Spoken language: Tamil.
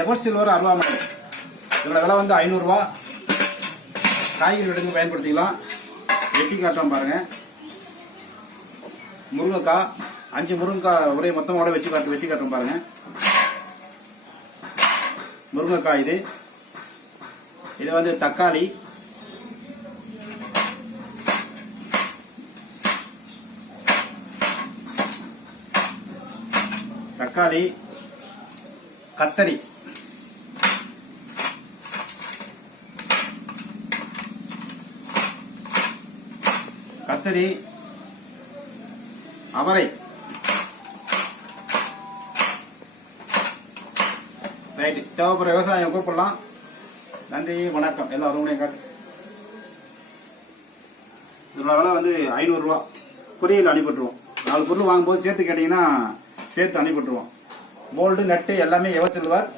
Ever silver அருவாமனை? இதோட விலை வந்து ஐநூறுரூவா காய்கறி வெடுங்க பயன்படுத்திக்கலாம். வெட்டி காட்டுறோம் பாருங்கள் முருங்கைக்காய் அஞ்சு முருங்கைக்காய் ஒரே மொத்தமோட வச்சு காட்டு வெட்டி காட்டுறோம் பாருங்கள் முருங்கைக்காய் இது. இது வந்து தக்காளி. தக்காளி. கத்தரி. கத்தரி அவரை. ரைட்டு தேவைப்படுற விவசாயம் கூப்பிடலாம். நன்றி வணக்கம். எல்லாரும் காட்டு. இதோட விலை வந்து ஐநூறுரூவா. பொரியல் அனுப்பிட்டுருவோம் நாலு பொருள் வாங்கும்போது சேர்த்து கேட்டிங்கன்னா சேர்த்து அனுப்பிட்டுருவோம் போல்டு நட்டு எல்லாமே எவர்